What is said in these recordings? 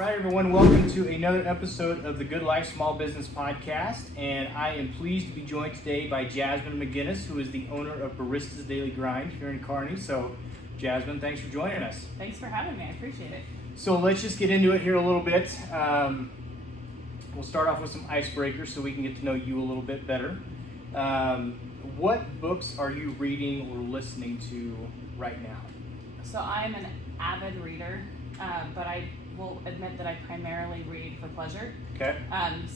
right, everyone, welcome to another episode of the Good Life Small Business Podcast, and I am pleased to be joined today by Jasmin McGinnis, who is the owner of Baristas Daily Grind here in Kearney. So, Jasmin, thanks for joining us. Thanks for having me. I appreciate it. So let's just get into it here a little bit. We'll start off with some icebreakers so we can get to know you a little bit better. What books are you reading or listening to right now? So I'm an avid reader, but I will admit that I primarily read for pleasure. Okay. And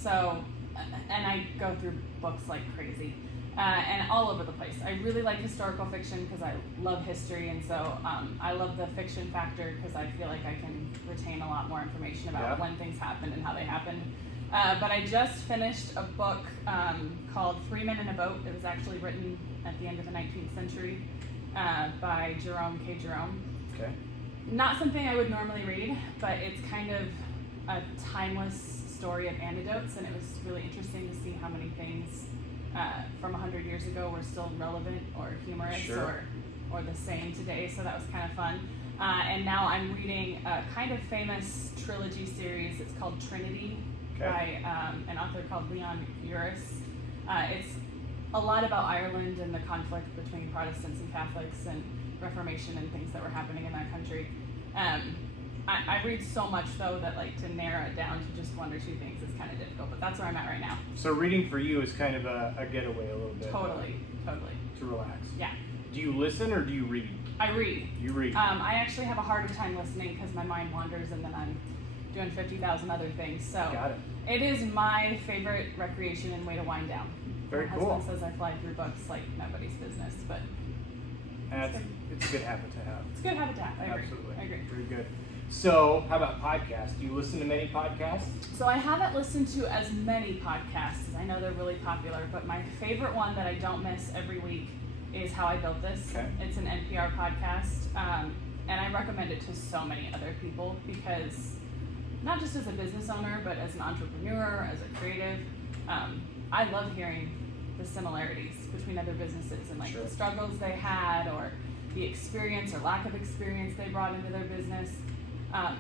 I go through books like crazy, and all over the place. I really like historical fiction because I love history, and so I love the fiction factor because I feel like I can retain a lot more information about when things happened and how they happened. But I just finished a book called 3 Men in a Boat. It was actually written at the end of the 19th century by Jerome K. Jerome. Okay. Not something I would normally read, but it's kind of a timeless story of anecdotes, and it was really interesting to see how many things from 100 years ago were still relevant or humorous or the same today, so that was kind of fun. And now I'm reading a kind of famous trilogy series. It's called Trinity by an author called Leon Uris. It's a lot about Ireland and the conflict between Protestants and Catholics and Reformation and things that were happening in that country. I read so much though that like to narrow it down to just one or two things is kind of difficult, but that's where I'm at right now. So reading for you is kind of a getaway a little bit. Totally. To relax. Yeah. Do you listen or do you read? I read. You read. I actually have a harder time listening because my mind wanders and then I'm doing 50,000 other things. So Got it. It is my favorite recreation and way to wind down. Very my cool. husband says I fly through books like nobody's business, but It's a good habit to have. it's a good habitat. I agree. Absolutely. I agree. Very good. So, how about podcasts? Do you listen to many podcasts? So I haven't listened to as many podcasts. I know they're really popular, but my favorite one that I don't miss every week is How I Built This. Okay. It's an NPR podcast, and I recommend it to so many other people because not just as a business owner, but as an entrepreneur, as a creative, I love hearing the similarities between other businesses and the struggles they had or the experience or lack of experience they brought into their business.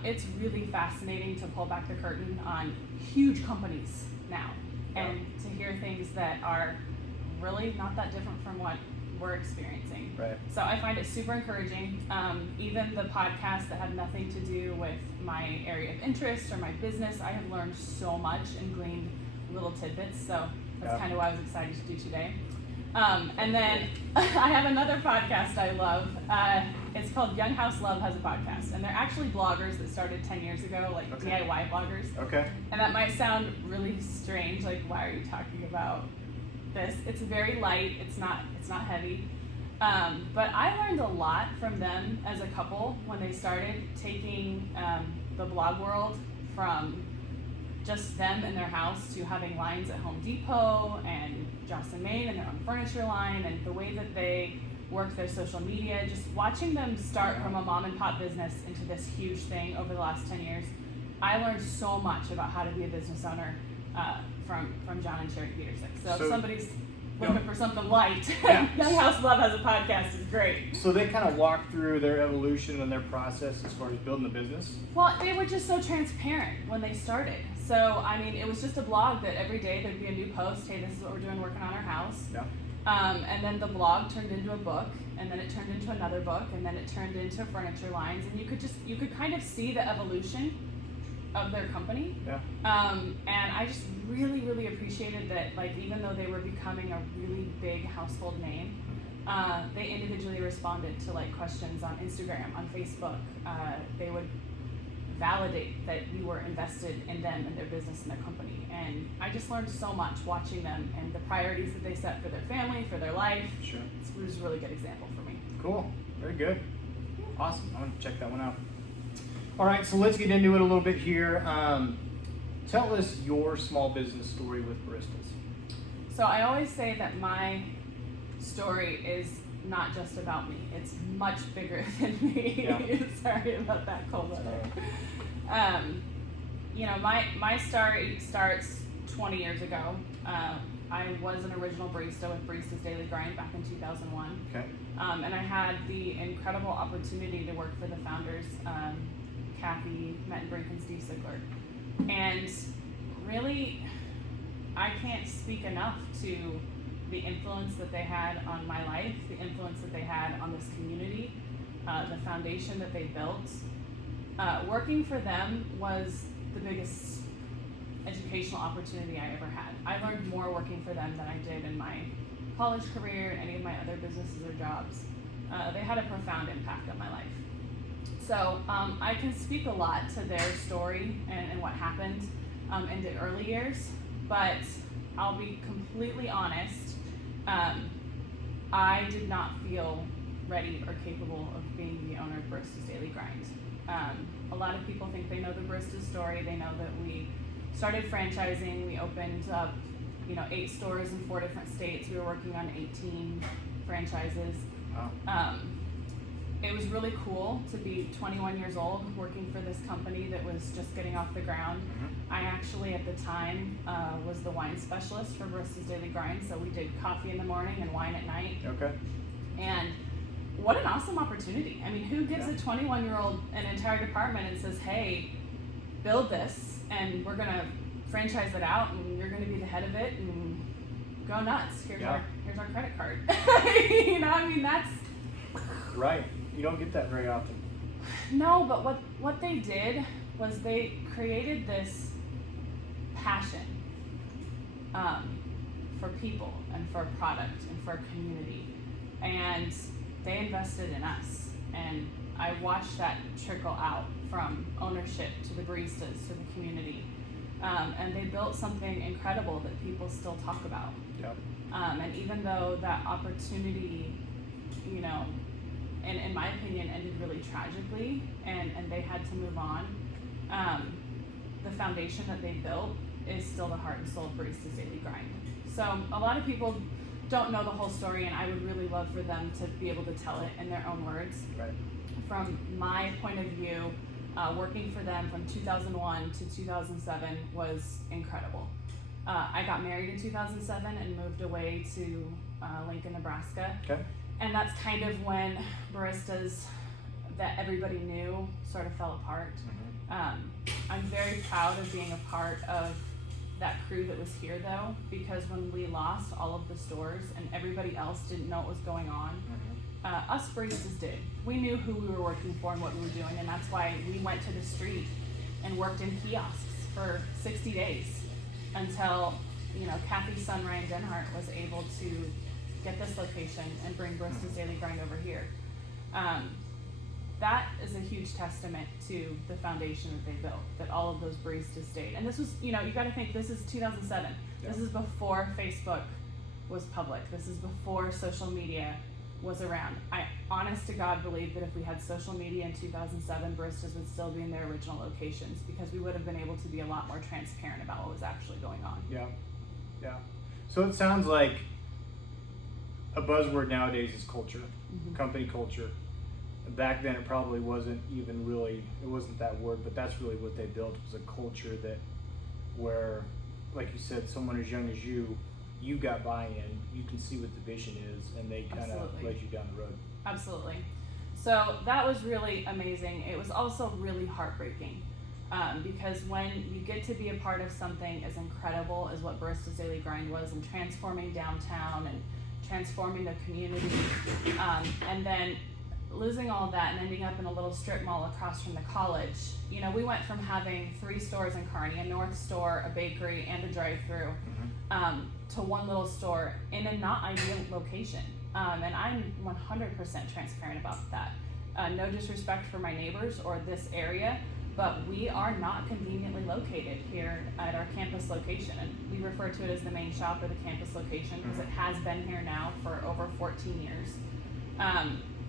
It's really fascinating to pull back the curtain on huge companies now and to hear things that are really not that different from what we're experiencing. Right. So I find it super encouraging. Even the podcasts that have nothing to do with my area of interest or my business, I have learned so much and gleaned little tidbits. So that's kind of what I was excited to do today. And then I have another podcast I love. It's called Young House Love Has a Podcast. And they're actually bloggers that started 10 years ago, like DIY bloggers. Okay. And that might sound really strange, like why are you talking about this? It's very light, it's not heavy. But I learned a lot from them as a couple when they started taking the blog world from just them in their house to having lines at Home Depot and Johnson Main and their own furniture line, and the way that they work their social media, just watching them start from a mom and pop business into this huge thing over the last 10 years. I learned so much about how to be a business owner from John and Sherry Peterson. So if somebody's looking for something light, Young House Love Has a Podcast is great. So they kind of walk through their evolution and their process as far as building the business? Well, they were just so transparent when they started. So, I mean, it was just a blog that every day there'd be a new post, hey, this is what we're doing working on our house. Yeah. And then the blog turned into a book, and then it turned into another book, and then it turned into furniture lines, and you could kind of see the evolution of their company. Yeah. And I just really, really appreciated that, like, even though they were becoming a really big household name, they individually responded to like questions on Instagram, on Facebook. They would validate that you were invested in them and their business and their company. And I just learned so much watching them and the priorities that they set for their family, for their life. Sure. It was a really good example for me. Cool. Very good. Awesome. I'm going to check that one out. All right, so let's get into it a little bit here. Tell us your small business story with Baristas. So I always say that my story is not just about me. It's much bigger than me. Yeah. Sorry about that cold weather. My story starts 20 years ago. I was an original barista with Baristas Daily Grind back in 2001. Okay. And I had the incredible opportunity to work for the founders, Kathy Mettenbrink and Steve Sigler. And really, I can't speak enough to the influence that they had on my life, the influence that they had on this community, the foundation that they built. Working for them was the biggest educational opportunity I ever had. I learned more working for them than I did in my college career, any of my other businesses or jobs. They had a profound impact on my life. So I can speak a lot to their story and what happened in the early years, but I'll be completely honest, I did not feel ready or capable of being the owner of Baristas Daily Grind. A lot of people think they know the Barista story. They know that we started franchising. We opened up, 8 stores in 4 different states. We were working on 18 franchises. Wow. It was really cool to be 21 years old working for this company that was just getting off the ground. Mm-hmm. I actually, at the time, was the wine specialist for Baristas Daily Grind, so we did coffee in the morning and wine at night. Okay. And what an awesome opportunity. I mean, who gives a 21-year-old an entire department and says, hey, build this, and we're going to franchise it out, and you're going to be the head of it, and go nuts. Here's our credit card. That's... Right. You don't get that very often. No, but what they did was they created this passion for people and for a product and for a community, and they invested in us, and I watched that trickle out from ownership to the baristas to the community, and they built something incredible that people still talk about. Yep. And even though that opportunity, and in my opinion, ended really tragically, and they had to move on, the foundation that they built is still the heart and soul of Baristas Daily Grind. So a lot of people don't know the whole story, and I would really love for them to be able to tell it in their own words. Right. From my point of view, working for them from 2001 to 2007 was incredible. I got married in 2007 and moved away to Lincoln, Nebraska. Okay. And that's kind of when baristas that everybody knew sort of fell apart. Mm-hmm. I'm very proud of being a part of that crew that was here, though, because when we lost all of the stores and everybody else didn't know what was going on, us baristas did. We knew who we were working for and what we were doing, and that's why we went to the street and worked in kiosks for 60 days until, Kathy's son Ryan Denhart was able to get this location and bring Baristas Daily Grind over here. That is a huge testament to the foundation that they built, that all of those baristas stayed. And this was, you gotta think, this is 2007. Yeah. This is before Facebook was public. This is before social media was around. I, honest to God, believe that if we had social media in 2007, baristas would still be in their original locations, because we would have been able to be a lot more transparent about what was actually going on. Yeah. Yeah. So it sounds like a buzzword nowadays is culture, company culture. Back then it probably wasn't even really, it wasn't that word, but that's really what they built, was a culture that where, like you said, someone as young as you got buy-in, you can see what the vision is, and they kind of led you down the road. Absolutely. So that was really amazing. It was also really heartbreaking, because when you get to be a part of something as incredible as what Baristas Daily Grind was, and transforming downtown and transforming the community, and then losing all that and ending up in a little strip mall across from the college. We went from having 3 stores in Kearney, a north store, a bakery, and a drive-through, to one little store in a not ideal location. And I'm 100% transparent about that. No disrespect for my neighbors or this area, but we are not conveniently located here at our campus location. And we refer to it as the main shop or the campus location because it has been here now for over 14 years.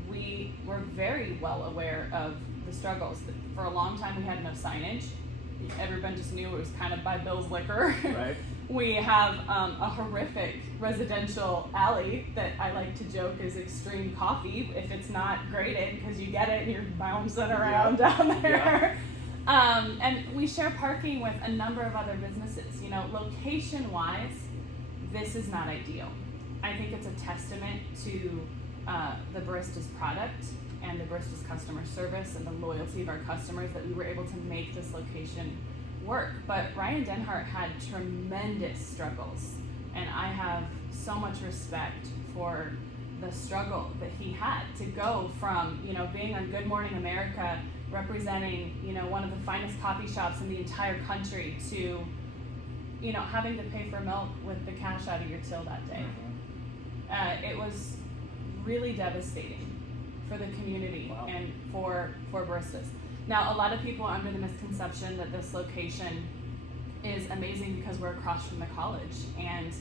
We were very well aware of the struggles. For a long time, we had no signage. Everyone just knew it was kind of by Bill's Liquor. Right. We have a horrific residential alley that I like to joke is extreme coffee if it's not graded, because you get it and you're bouncing around down there. Yeah. And we share parking with a number of other businesses. Location-wise, this is not ideal. I think it's a testament to the Barista's product and the Barista's customer service and the loyalty of our customers that we were able to make this location work. But Ryan Denhart had tremendous struggles, and I have so much respect for the struggle that he had to go from, being on Good Morning America, representing, one of the finest coffee shops in the entire country, to, having to pay for milk with the cash out of your till that day. It was really devastating for the community. Wow. And for baristas. Now, a lot of people are under the misconception that this location is amazing because we're across from the college, and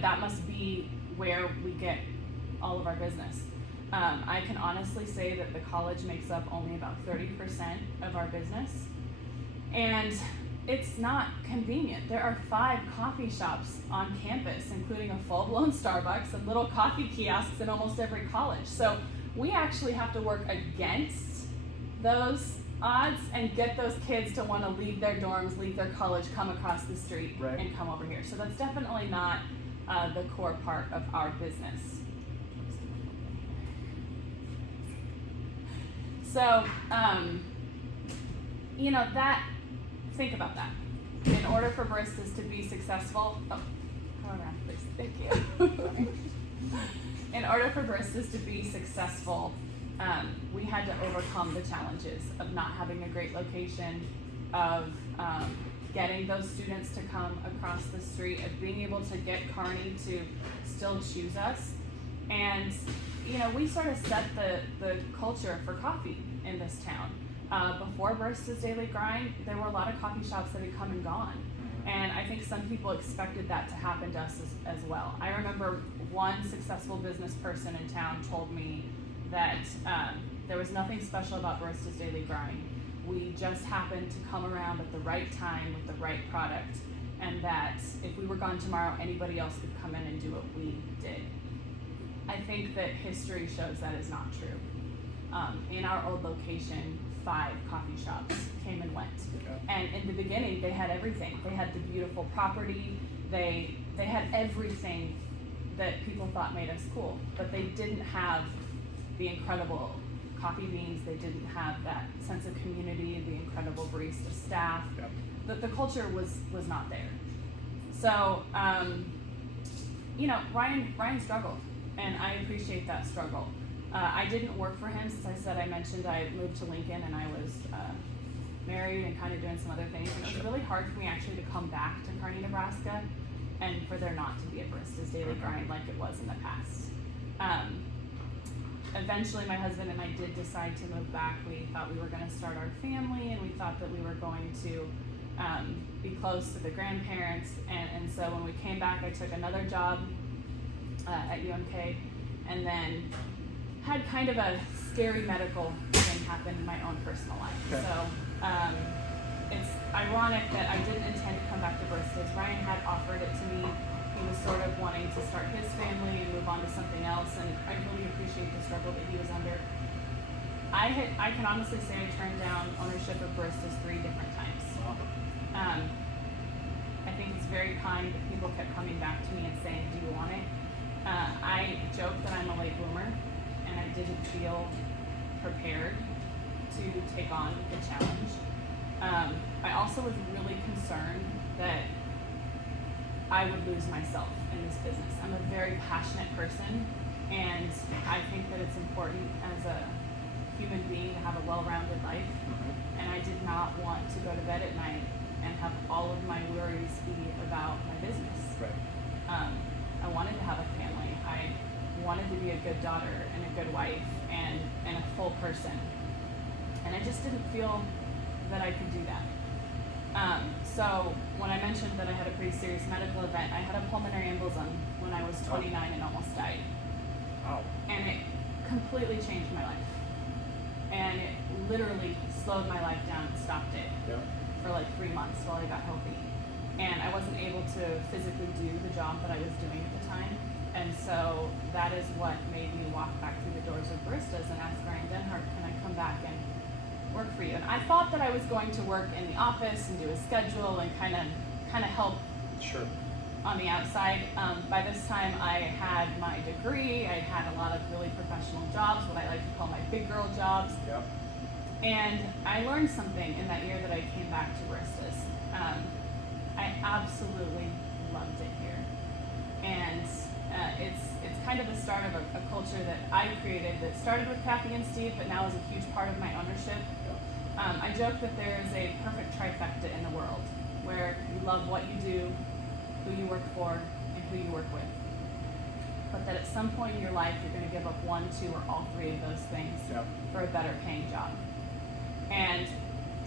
that must be where we get all of our business. I can honestly say that the college makes up only about 30% of our business, and it's not convenient. There are 5 coffee shops on campus, including a full-blown Starbucks and little coffee kiosks in almost every college. So we actually have to work against those odds and get those kids to want to leave their dorms, leave their college, come across the street, right, and come over here. So that's definitely not the core part of our business. So, think about that. In order for baristas to be successful, come around, please, thank you. In order for baristas to be successful, we had to overcome the challenges of not having a great location, of getting those students to come across the street, of being able to get Kearney to still choose us. And we sort of set the culture for coffee in this town. Before Baristas Daily Grind, there were a lot of coffee shops that had come and gone. And I think some people expected that to happen to us as well. I remember one successful business person in town told me that there was nothing special about Baristas Daily Grind. We just happened to come around at the right time with the right product, and that if we were gone tomorrow, anybody else could come in and do what we did. I think that history shows that is not true. In our old location, 5 coffee shops came and went. Okay. And in the beginning, they had everything. They had the beautiful property. They had everything that people thought made us cool, but they didn't have the incredible coffee beans. They didn't have that sense of community, the incredible barista staff. Yep. The culture was not there. So, Ryan struggled, and I appreciate that struggle. I didn't work for him, since I mentioned I moved to Lincoln and I was married and kind of doing some other things. And it was really hard for me actually to come back to Kearney, Nebraska, and for there not to be a Baristas Daily Grind like it was in the past. Eventually, my husband and I did decide to move back. We thought we were going to start our family, and we thought that we were going to be close to the grandparents. And so when we came back, I took another job at UMK, and then had kind of a scary medical thing happen in my own personal life. Okay. So it's ironic that I didn't intend to come back to Baristas. Ryan had offered it to me. He was sort of wanting to start his family and move on to something else, and I really appreciate the struggle that he was under. I can honestly say I turned down ownership of Baristas 3 different times. Wow. I think it's very kind that people kept coming back to me and saying, "Do you want it?" I joke that I'm a late bloomer, and I didn't feel prepared to take on the challenge. I also was really concerned that I would lose myself in this business. I'm a very passionate person, and I think that it's important as a human being to have a well-rounded life. And I did not want to go to bed at night and have all of my worries be about my business. Right. I wanted to have a family. I wanted to be a good daughter and a good wife and a full person. And I just didn't feel that I could do that. So when I mentioned that I had a pretty serious medical event, I had a pulmonary embolism when I was 29 and almost died. Wow. And it completely changed my life. And it literally slowed my life down and stopped it for like 3 months while I got healthy. And I wasn't able to physically do the job that I was doing at the time. And so that is what made me walk back through the doors of Baristas and ask Ryan Denhart, "Can I come back and work for you?" And I thought that I was going to work in the office and do a schedule and kind of help on the outside. By this time, I had my degree. I had a lot of really professional jobs, what I like to call my big girl jobs. Yep. And I learned something in that year that I came back to Baristas. I absolutely loved it here, and it's kind of the start of a culture that I created that started with Kathy and Steve, but now is a huge part of my ownership. Yep. I joke that there is a perfect trifecta in the world, where you love what you do, who you work for, and who you work with. But that at some point in your life, you're going to give up one, two, or all three of those things Yep. for a better paying job. And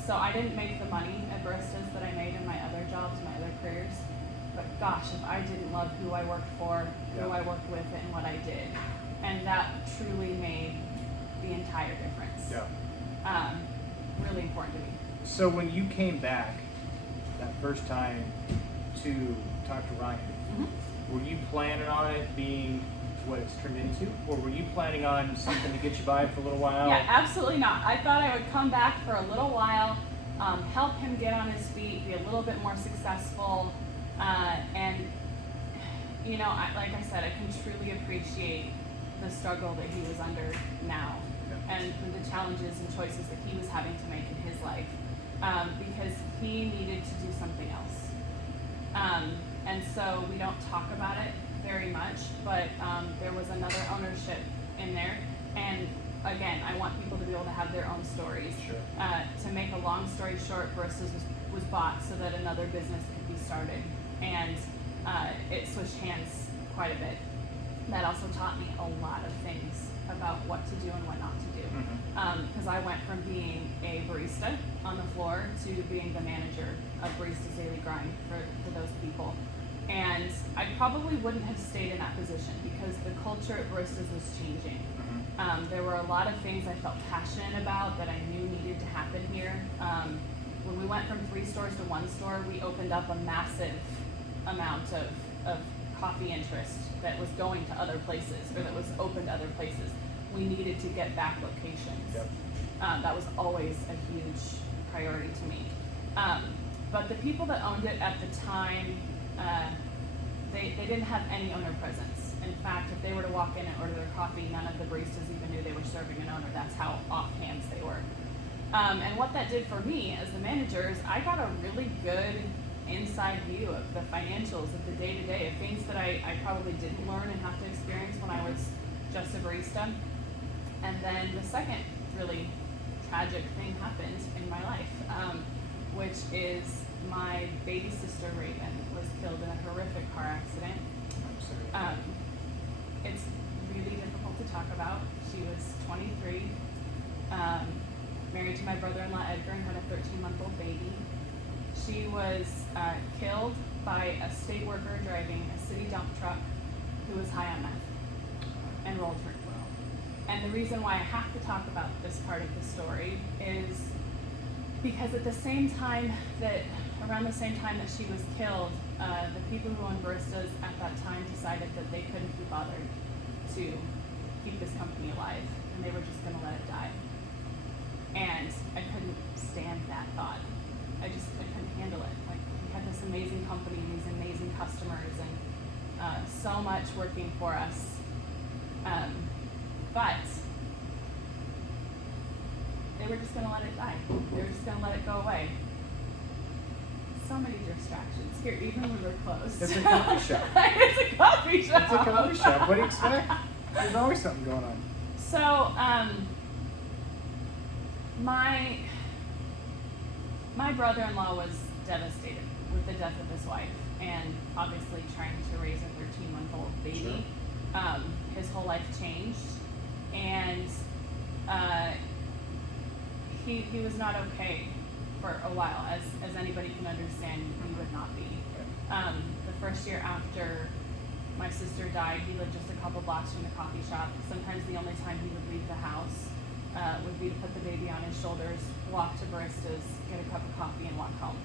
so I didn't make the money at Baristas that I made in my other jobs, my other careers. But gosh, if I didn't love who I worked for, who I worked with, and what I did. And that truly made the entire difference. Yeah. Really important to me. So when you came back that first time to talk to Ryan, were you planning on it being what it's turned into? Or were you planning on something to get you by for a little while? Yeah, absolutely not. I thought I would come back for a little while, help him get on his feet, be a little bit more successful, and you know, like I said, I can truly appreciate the struggle that he was under now, and the challenges and choices that he was having to make in his life, because he needed to do something else. And so we don't talk about it very much, but there was another ownership in there, and again, I want people to be able to have their own stories. Sure. To make a long story short, Baristas was bought so that another business could be started, and it switched hands quite a bit. That also taught me a lot of things about what to do and what not to do, because I went from being a barista on the floor to being the manager of Baristas Daily Grind for those people. And I probably wouldn't have stayed in that position because the culture at Baristas was changing. There were a lot of things I felt passionate about that I knew needed to happen here. When we went from 3 stores to 1 store, we opened up a massive amount of coffee interest that was going to other places, or that was open to other places. We needed to get back locations. Yep. That was always a huge priority to me. But the people that owned it at the time, they didn't have any owner presence. In fact, if they were to walk in and order their coffee, none of the baristas even knew they were serving an owner. That's how offhands they were. And what that did for me as the manager is I got a really good inside view of the financials of the day-to-day, of things that I probably didn't learn and have to experience when I was just a barista. And then the second really tragic thing happened in my life, which is my baby sister Raven was killed in a horrific car accident. I'm sorry. It's really difficult to talk about. She was 23, married to my brother-in-law Edgar, and had a 13-month-old baby. She was killed by a state worker driving a city dump truck who was high on meth and rolled her. And the reason why I have to talk about this part of the story is because around the same time that she was killed, the people who owned Baristas at that time decided that they couldn't be bothered to keep this company alive, and they were just going to let it die. And I couldn't stand that thought. I couldn't handle it. Like, we had this amazing company, these amazing customers, and so much working for us. But they were just going to let it die. They were just going to let it go away. So many distractions here, even when we were closed. It's a coffee shop. It's a coffee shop. It's a coffee shop. What do you expect? There's always something going on. So, my brother-in-law was devastated with the death of his wife, and obviously trying to raise a 13-month-old baby. Sure. His whole life changed, and he was not okay for a while, as anybody can understand. He would not be. The first year after my sister died, he lived just a couple blocks from the coffee shop. Sometimes the only time he would leave the house would be to put the baby on his shoulders, walk to Baristas, get a cup of coffee, and walk home.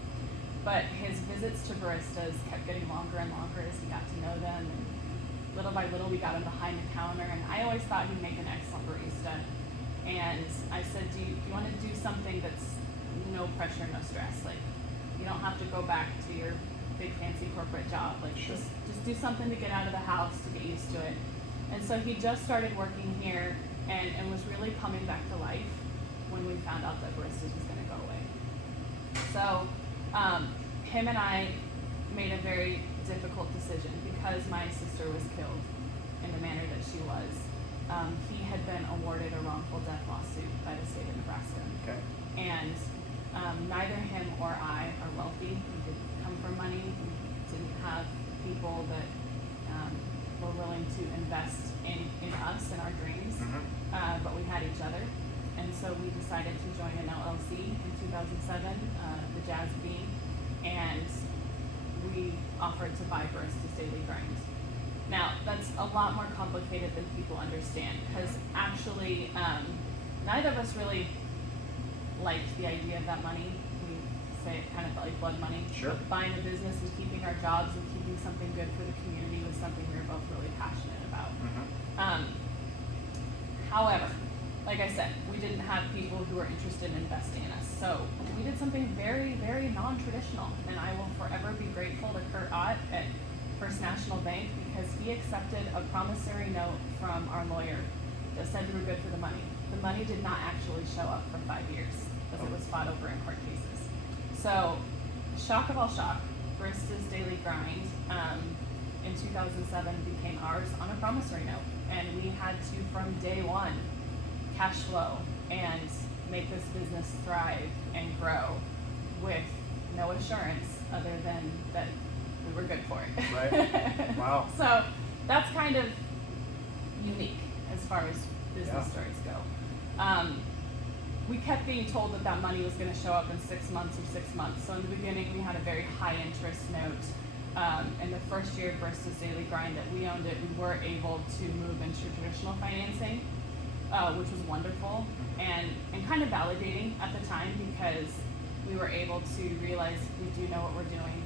But his visits to Baristas kept getting longer and longer as he got to know them, and little by little we got him behind the counter, and I always thought he'd make an excellent barista. And I said, do you want to do something that's no pressure, no stress? Like, you don't have to go back to your big fancy corporate job. Like Sure. just do something to get out of the house, to get used to it. And so he just started working here and was really coming back to life when we found out that Baristas was going to go away. So him and I made a very difficult decision because my sister was killed in the manner that she was. He had been awarded a wrongful death lawsuit by the state of Nebraska. Okay. And neither him or I are wealthy. We didn't come from money. We didn't have people that were willing to invest in us and our dreams. But we had each other. And so we decided to join an LLC in 2007, the Jasmin, and we offered to buy Baristas Daily Grind. Now, that's a lot more complicated than people understand, because actually, neither of us really liked the idea of that money. We say it kind of felt like blood money. Sure. But buying a business and keeping our jobs and keeping something good for the community was something we were both really passionate about. However, like I said, we didn't have people who were interested in investing in us. So we did something very, very non-traditional, and I will forever be grateful to Kurt Ott at First National Bank, because he accepted a promissory note from our lawyer that said we were good for the money. The money did not actually show up for 5 years because it was fought over in court cases. So, shock of all shock, Baristas Daily Grind in 2007 became ours on a promissory note, and we had to, from day one, cash flow and make this business thrive and grow with no assurance other than that we were good for it. Right. Wow. So that's kind of unique as far as business stories go. We kept being told that that money was going to show up in 6 months or 6 months. So in the beginning, we had a very high interest note. In the first year of Baristas Daily Grind that we owned it, we were able to move into traditional financing, which was wonderful and kind of validating at the time, because we were able to realize we do know what we're doing.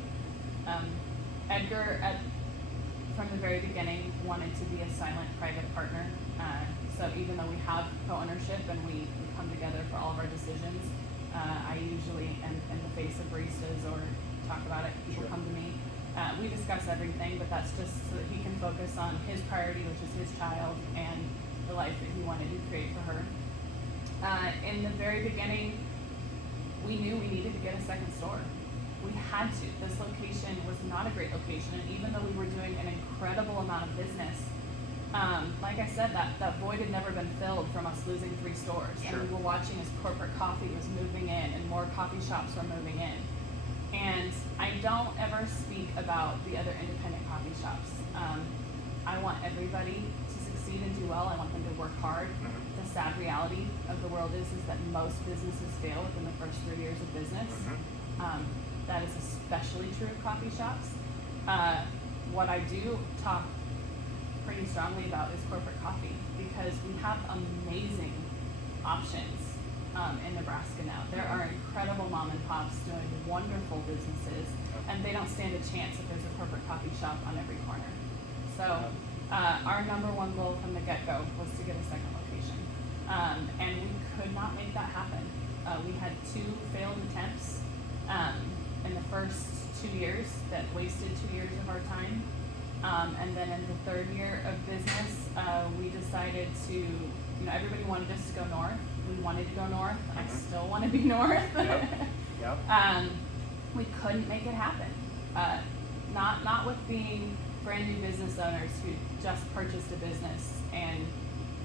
Edgar, from the very beginning, wanted to be a silent private partner. So even though we have co-ownership and we come together for all of our decisions, I usually am in the face of baristas or talk about it. People come to me. We discuss everything, but that's just so that he can focus on his priority, which is his child, and the life that he wanted to create for her. In the very beginning, we knew we needed to get a second store. We had to. This location was not a great location, and even though we were doing an incredible amount of business, like I said, that void had never been filled from us losing 3 stores. Sure. And we were watching as corporate coffee was moving in and more coffee shops were moving in. And I don't ever speak about the other independent coffee shops. I want everybody to succeed and do well. I want them to work hard. The sad reality of the world is that most businesses fail within the first 3 years of business. That is especially true of coffee shops. What I do talk pretty strongly about is corporate coffee, because we have amazing options in Nebraska now. There are incredible mom and pops doing wonderful businesses, and they don't stand a chance if there's a corporate coffee shop on every corner. So our number one goal from the get-go was to get a second location, and we could not make that happen. We had 2 failed attempts in the first 2 years that wasted 2 years of our time. And then in the 3rd year of business, we decided to, everybody wanted us to go north. We wanted to go north. I still want to be north. We couldn't make it happen. Not with being brand new business owners who just purchased a business and,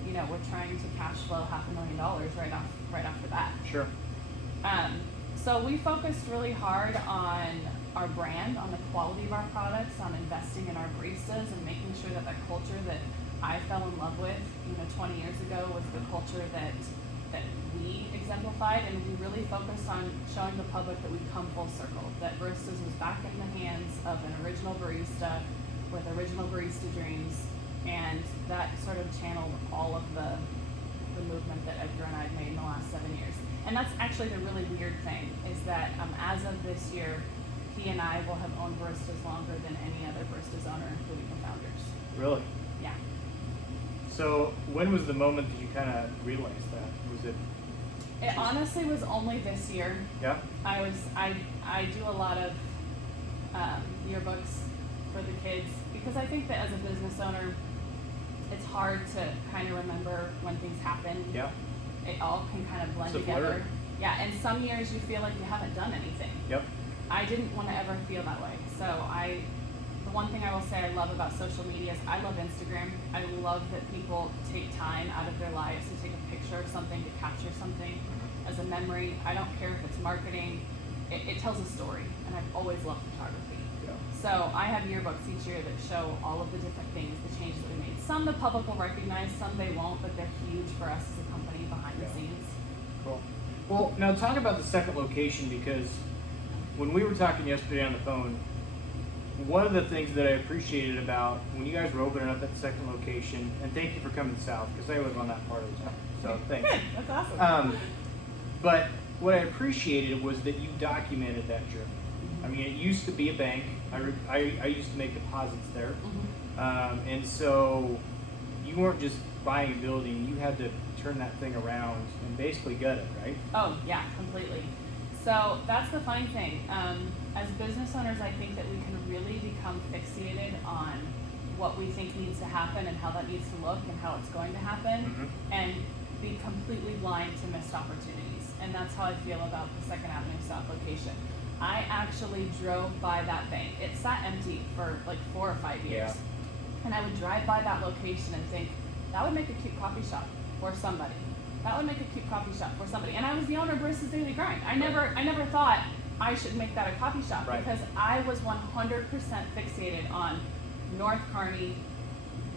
we're trying to cash flow $500,000 right off the bat. Sure. So we focused really hard on our brand, on the quality of our products, on investing in our baristas, and making sure that culture that I fell in love with, 20 years ago, was the culture that we exemplified, and we really focused on showing the public that we'd come full circle, that Baristas was back in the hands of an original barista with original barista dreams, and that sort of channeled all of the movement that Edgar and I had made in the last 7 years. And that's actually the really weird thing, is that as of this year, he and I will have owned Baristas longer than any other Baristas owner, including the founders. Really? Yeah. So when was the moment that you kind of realized that? Was it? It honestly was only this year. Yeah. I do a lot of yearbooks for the kids, because I think that as a business owner, it's hard to kind of remember when things happen. Yeah. It all can kind of blend It's a together. blur. Yeah, and some years you feel like you haven't done anything. Yep. I didn't want to ever feel that way. So the one thing I will say I love about social media is I love Instagram. I love that people take time out of their lives to take a picture of something, to capture something as a memory. I don't care if it's marketing. It tells a story, and I've always loved photography. Yeah. So I have yearbooks each year that show all of the different things, the changes that we made. Some the public will recognize, some they won't, but they're huge for us as a company behind the scenes. Cool. Well, now talk about the second location, because when we were talking yesterday on the phone, one of the things that I appreciated about when you guys were opening up that second location, and thank you for coming south, because I live on that part of the town, so thanks. Good, that's awesome. But what I appreciated was that you documented that journey. I mean, it used to be a bank. I used to make deposits there. And so you weren't just buying a building, you had to turn that thing around and basically gut it, right? Oh, yeah, completely. So that's the funny thing. As business owners, I think that we can really become fixated on what we think needs to happen and how that needs to look and how it's going to happen, and be completely blind to missed opportunities. And that's how I feel about the 2nd Avenue South location. I actually drove by that bank. It sat empty for like 4 or 5 years. Yeah. And I would drive by that location and think, that would make a cute coffee shop for somebody. That would make a cute coffee shop for somebody. And I was the owner of Baristas Daily Grind. I never thought I should make that a coffee shop, because I was 100% fixated on North Kearney,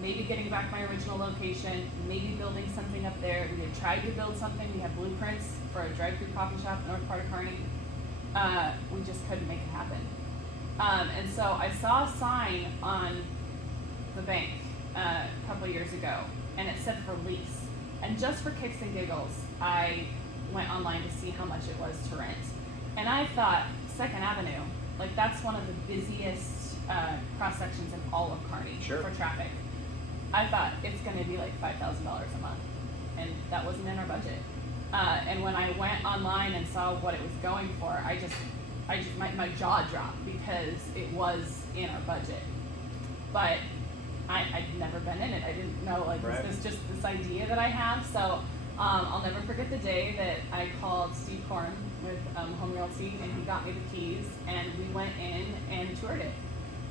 maybe getting back my original location, maybe building something up there. We had tried to build something. We had blueprints for a drive-through coffee shop in north part of Kearney. We just couldn't make it happen. And so I saw a sign on the bank a couple years ago, and it said for lease. And just for kicks and giggles, I went online to see how much it was to rent. And I thought, 2nd Avenue, like that's one of the busiest cross sections in all of Kearney for traffic. I thought it's going to be like $5,000 a month, and that wasn't in our budget. And when I went online and saw what it was going for, my jaw dropped, because it was in our budget. But I'd never been in it. I didn't know, like, is this just this idea that I have? So I'll never forget the day that I called Steve Korn with Home Realty, and he got me the keys, and we went in and toured it.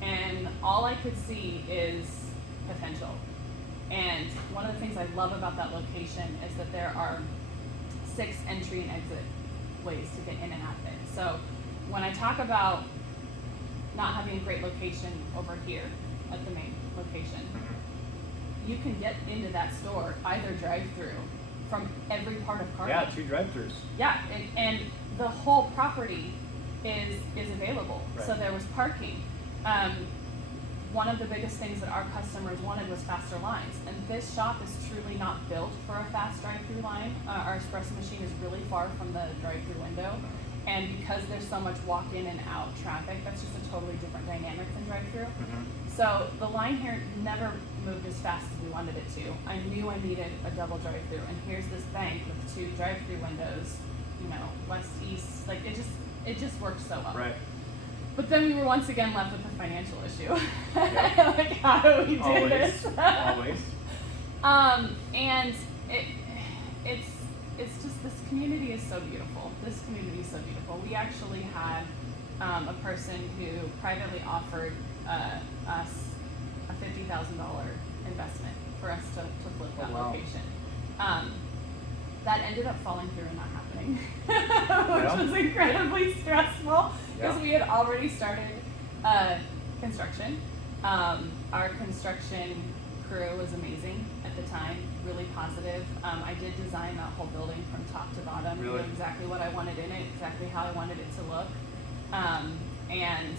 And all I could see is potential. And one of the things I love about that location is that there are 6 entry and exit ways to get in and out of it. So when I talk about not having a great location over here at the main location, you can get into that store either drive-through from every part of Kearney. Yeah, 2 drive-thrus. Yeah, and the whole property is available. So there was parking. One of the biggest things that our customers wanted was faster lines, and this shop is truly not built for a fast drive-through line. Our espresso machine is really far from the drive-through window, and because there's so much walk-in and out traffic, that's just a totally different dynamic than drive-through. So the line here never moved as fast as we wanted it to. I knew I needed a double drive-through, and here's this bank with 2 drive-through windows, west, east, like it just worked so well. Right. But then we were once again left with a financial issue. Like, how do we do this? Always. And it's just, this community is so beautiful. This community is so beautiful. We actually had a person who privately offered us a $50,000 investment for us to flip that location. That ended up falling through and not happening, which was incredibly stressful, because we had already started construction. Our construction crew was amazing at the time, really positive. I did design that whole building from top to bottom, knew exactly what I wanted in it, exactly how I wanted it to look. And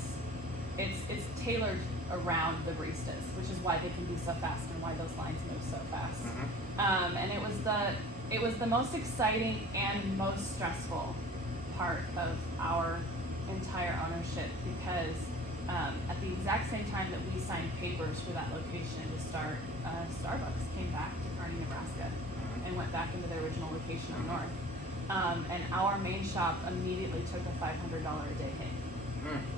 it's tailored around the baristas, which is why they can be so fast and why those lines move so fast. And it was the most exciting and most stressful part of our entire ownership, because at the exact same time that we signed papers for that location to start, Starbucks came back to Kearney, Nebraska, and went back into their original location up north. And our main shop immediately took a $500 a day hit.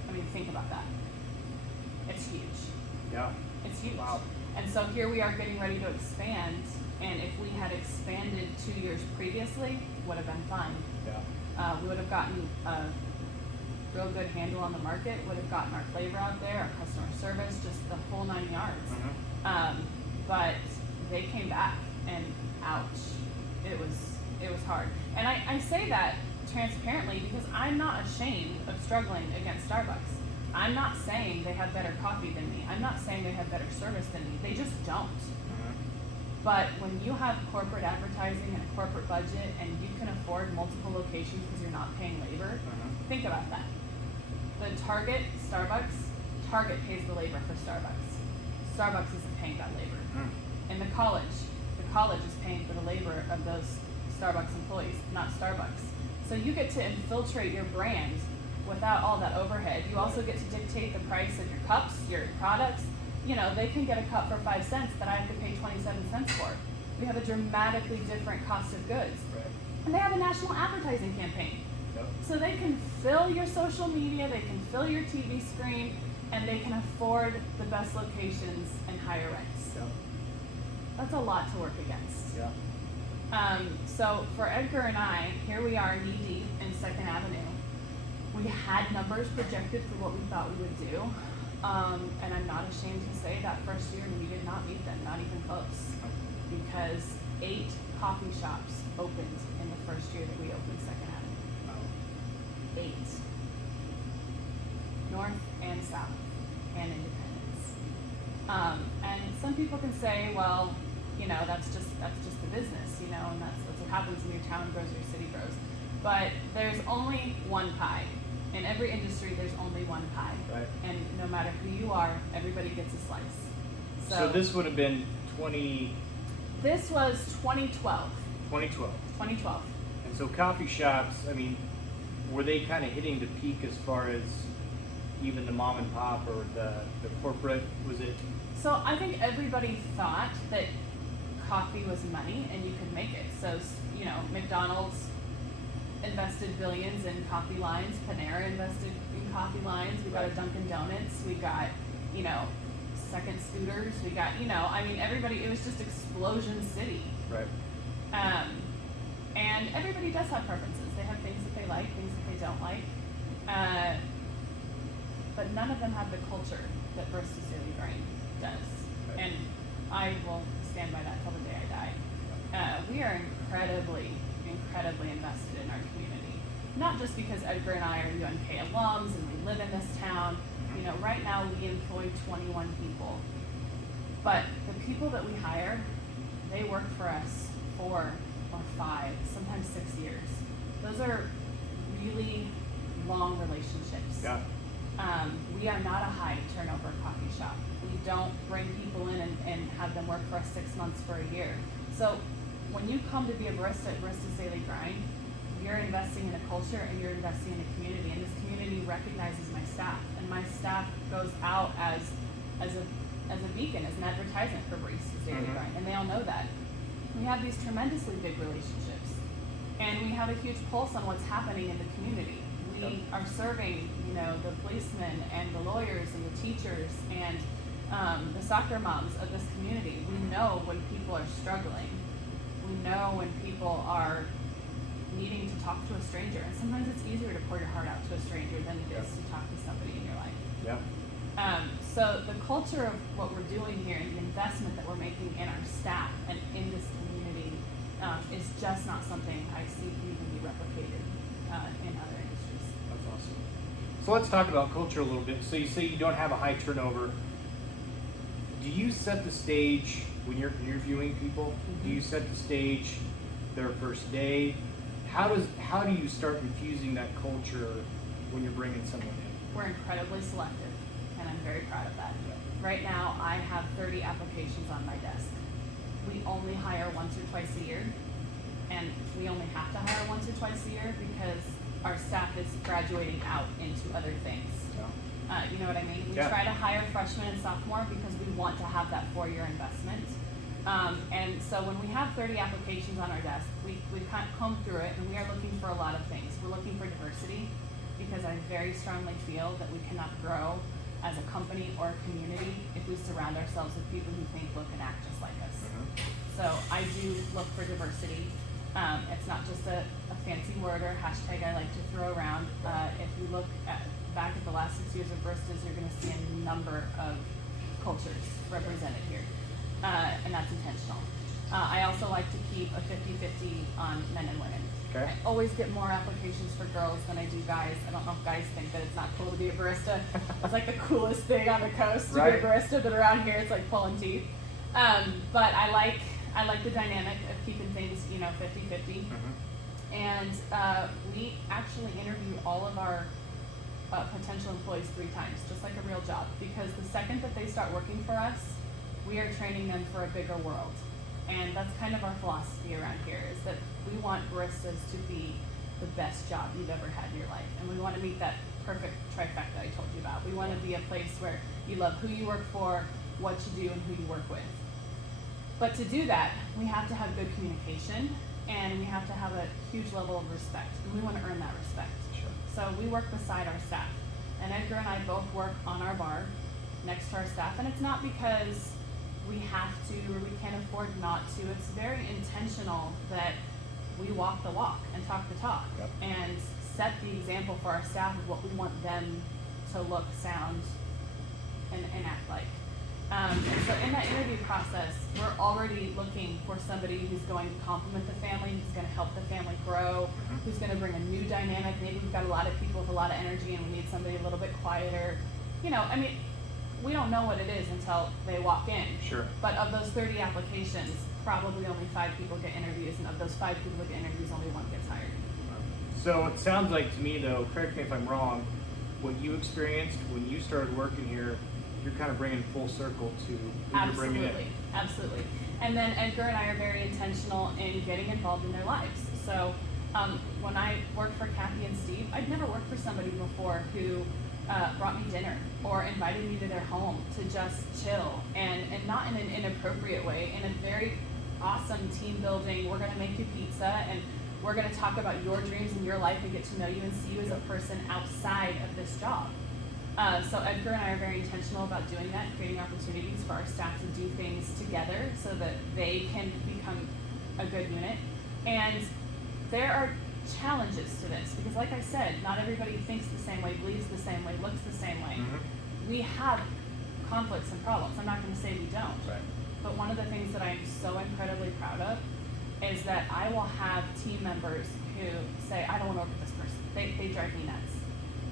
I mean, think about that. It's huge. Yeah. It's huge. Wow. And so here we are getting ready to expand, and if we had expanded 2 years previously, would have been fine. Yeah. We would have gotten a real good handle on the market, would have gotten our flavor out there, our customer service, just the whole 9 yards. But they came back, and ouch, it was hard. And I say that transparently because I'm not ashamed of struggling against Starbucks. I'm not saying they have better coffee than me. I'm not saying they have better service than me. They just don't. But when you have corporate advertising and a corporate budget and you can afford multiple locations because you're not paying labor, think about that. The Target pays the labor for Starbucks. Starbucks isn't paying that labor. And the college is paying for the labor of those Starbucks employees, not Starbucks. So you get to infiltrate your brand without all that overhead. You also get to dictate the price of your cups, your products. You know, they can get a cup for 5 cents that I have to pay 27 cents for. We have a dramatically different cost of goods. Right. And they have a national advertising campaign. Yep. So they can fill your social media, they can fill your TV screen, and they can afford the best locations and higher rents. Yep. That's a lot to work against. Yeah. So for Edgar and I, here we are knee deep in 2nd Avenue. We had numbers projected for what we thought we would do. And I'm not ashamed to say that first year we did not meet them, not even close. Because 8 coffee shops opened in the first year that we opened 2nd Avenue. 8. North and South and Independence. And some people can say, well, you know, that's just the business, you know, and that's what happens when your town grows, your city grows. But there's only one pie. In every industry, there's only one pie. Right. And no matter who you are, everybody gets a slice. So this would have been This was 2012. 2012. 2012. And so coffee shops, I mean, were they kind of hitting the peak as far as even the mom and pop or the corporate? Was it? So I think everybody thought that coffee was money and you could make it. So, you know, McDonald's invested billions in coffee lines. Panera invested in coffee lines. We got a Dunkin' Donuts. We got, you know, second scooters. We got, you know, I mean, everybody, it was just explosion city. Right. And everybody does have preferences. They have things that they like, things that they don't like. But none of them have the culture that Baristas Daily Grind does. Right. And I will stand by that till the day I die. We are incredibly invested in our community. Not just because Edgar and I are UNK alums and we live in this town. You know, right now we employ 21 people. But the people that we hire, they work for us 4 or 5, sometimes 6 years. Those are really long relationships. Yeah. We are not a high turnover coffee shop. We don't bring people in and have them work for us 6 months for a year. So when you come to be a barista at Baristas Daily Grind, you're investing in a culture and you're investing in a community, and this community recognizes my staff, and my staff goes out as a beacon, as an advertisement for Baristas Daily Grind, and they all know that. We have these tremendously big relationships, and we have a huge pulse on what's happening in the community. We are serving, you know, the policemen and the lawyers and the teachers and the soccer moms of this community. We know when people are struggling. We know when people are needing to talk to a stranger, and sometimes it's easier to pour your heart out to a stranger than it is to talk to somebody in your life. Yeah. So the culture of what we're doing here and the investment that we're making in our staff and in this community is just not something I see can even be replicated in other industries. That's awesome. So let's talk about culture a little bit. So you say you don't have a high turnover. Do you set the stage when you're interviewing people? Do you set the stage their first day? How do you start infusing that culture when you're bringing someone in? We're incredibly selective, and I'm very proud of that. Right now, I have 30 applications on my desk. We only hire once or twice a year, and we only have to hire once or twice a year because our staff is graduating out into other things. You know what I mean? We try to hire freshmen and sophomore because we want to have that 4-year investment. And so when we have 30 applications on our desk, we kind of comb through it, and we are looking for a lot of things. We're looking for diversity because I very strongly feel that we cannot grow as a company or a community if we surround ourselves with people who think, look, and act just like us. So I do look for diversity. It's not just a fancy word or hashtag I like to throw around. If you look back at the last 6 years of Baristas, you're going to see a number of cultures represented here, and that's intentional. I also like to keep a 50-50 on men and women. Okay. I always get more applications for girls than I do guys. I don't know if guys think that it's not cool to be a barista. It's like the coolest thing on the coast to be a barista, but around here it's like pulling teeth. But I like the dynamic of keeping things, 50-50. And we actually interview all of our potential employees 3 times, just like a real job, because the second that they start working for us, we are training them for a bigger world. And that's kind of our philosophy around here, is that we want baristas to be the best job you've ever had in your life. And we want to meet that perfect trifecta I told you about. We want to be a place where you love who you work for, what you do, and who you work with. But to do that, we have to have good communication, and we have to have a huge level of respect. And we want to earn that respect. Sure. So we work beside our staff. And Edgar and I both work on our bar next to our staff. And it's not because we have to or we can't afford not to. It's very intentional that we walk the walk and talk the talk. Yep. And set the example for our staff of what we want them to look, sound, and act like. And so in that interview process, we're already looking for somebody who's going to complement the family, who's going to help the family grow, who's going to bring a new dynamic. Maybe we've got a lot of people with a lot of energy and we need somebody a little bit quieter. We don't know what it is until they walk in. Sure. But of those 30 applications, probably only 5 people get interviews, and of those 5 people that get interviews, only 1 gets hired. So it sounds like to me, though, correct me if I'm wrong, what you experienced when you started working here, you're kind of bringing full circle to who you're bringing in. Absolutely. And then Edgar and I are very intentional in getting involved in their lives. So when I worked for Kathy and Steve, I'd never worked for somebody before who brought me dinner or invited me to their home to just chill, and not in an inappropriate way, in a very awesome team building. We're going to make you pizza, and we're going to talk about your dreams and your life and get to know you and see you as a person outside of this job. So Edgar and I are very intentional about doing that, creating opportunities for our staff to do things together so that they can become a good unit. And there are challenges to this, because like I said, not everybody thinks the same way, believes the same way, looks the same way. We have conflicts and problems. I'm not going to say we don't. Right. But one of the things that I'm so incredibly proud of is that I will have team members who say, I don't want to work with this person. They drive me nuts.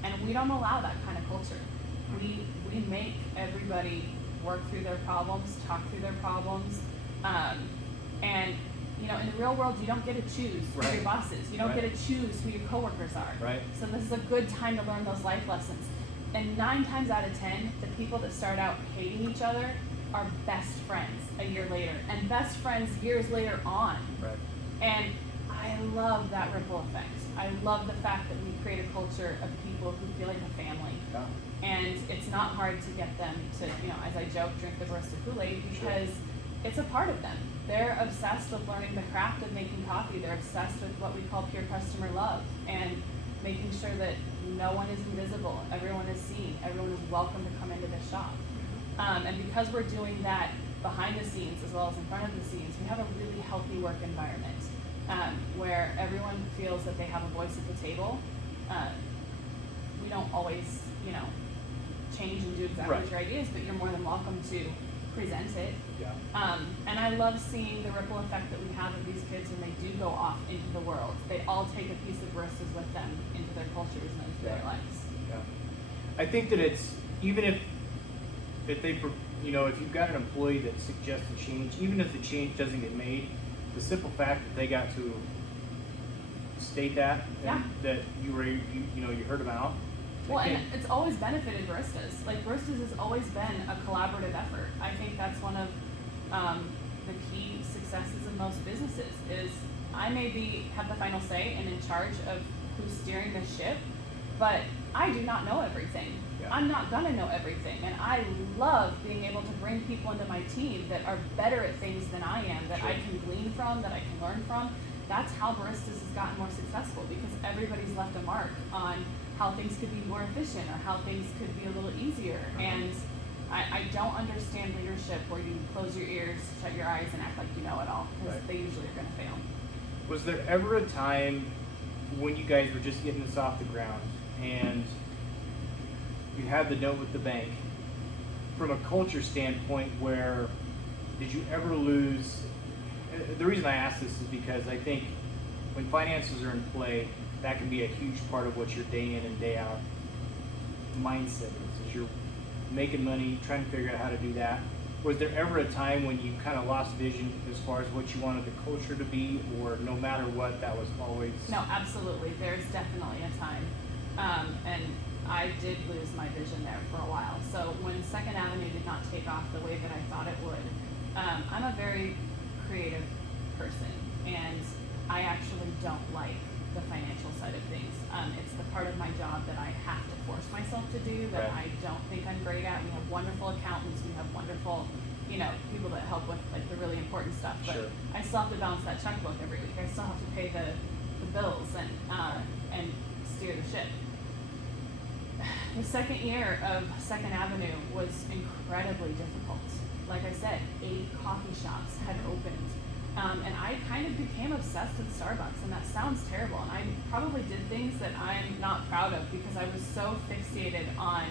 And we don't allow that kind of culture. We make everybody work through their problems, talk through their problems, and in the real world, you don't get to choose who your boss is. You don't get to choose who your coworkers are. Right. So this is a good time to learn those life lessons. And 9 times out of 10, the people that start out hating each other are best friends a year later, and best friends years later on. Right. And I love that ripple effect. I love the fact that we create a culture of people who feel like a family. Yeah. And it's not hard to get them to, as I joke, drink the Barista Kool-Aid, because it's a part of them. They're obsessed with learning the craft of making coffee. They're obsessed with what we call pure customer love, and making sure that no one is invisible, everyone is seen, everyone is welcome to come into the shop. And because we're doing that behind the scenes as well as in front of the scenes, we have a really healthy work environment where everyone feels that they have a voice at the table. We don't always, change and do exactly what your ideas, but you're more than welcome to present it. Yeah. And I love seeing the ripple effect that we have of these kids when they do go off into the world. They all take a piece of baristas with them into their cultures and into their lives. Yeah. I think that it's, even if they, if you've got an employee that suggests a change, even if the change doesn't get made, the simple fact that they got to state that, and that you heard them out. Well, and it's always benefited baristas. Like, baristas has always been a collaborative effort. I think that's one of the key successes of most businesses is I may have the final say and in charge of who's steering the ship, but I do not know everything. Yeah. I'm not gonna know everything, and I love being able to bring people into my team that are better at things than I am, that I can glean from, that I can learn from, that's how Baristas has gotten more successful, because everybody's left a mark on how things could be more efficient or how things could be a little easier. And I don't understand leadership where you close your ears, shut your eyes, and act like you know it all, because they usually are going to fail. Was there ever a time when you guys were just getting this off the ground and you had the note with the bank, from a culture standpoint, where did you ever lose? The reason I ask this is because I think when finances are in play, that can be a huge part of what your day in and day out mindset is you're making money, trying to figure out how to do that. Was there ever a time when you kind of lost vision as far as what you wanted the culture to be, or no matter what, that was always? No, absolutely. There's definitely a time. And I did lose my vision there for a while. So when Second Avenue did not take off the way that I thought it would, I'm a very creative person, and I actually don't like the financial side of things. It's the part of my job that I have to force myself to do that I don't think I'm great at. We have wonderful accountants, we have wonderful, people that help with like the really important stuff, but I still have to balance that checkbook every week. I still have to pay the bills and steer the ship. The second year of Second Avenue was incredibly difficult. Like I said, 8 coffee shops had opened. And I kind of became obsessed with Starbucks, and that sounds terrible. And I probably did things that I'm not proud of because I was so fixated on,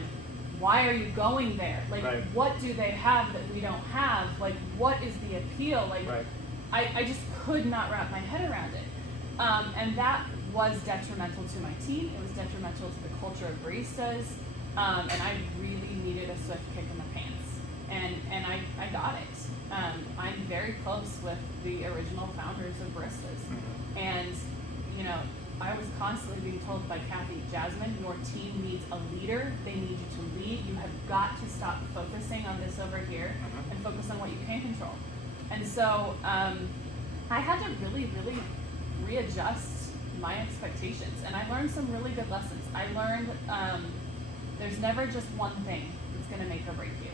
why are you going there? Like, what do they have that we don't have? Like, what is the appeal? Like, I just could not wrap my head around it. And that was detrimental to my team. It was detrimental to the culture of baristas. And I really needed a swift kick in the pants. And I got it. I'm very close with the original founders of Baristas. And, I was constantly being told by Kathy, Jasmine, your team needs a leader. They need you to lead. You have got to stop focusing on this over here and focus on what you can control. And so I had to really, really readjust my expectations. And I learned some really good lessons. I learned there's never just one thing that's going to make or break you.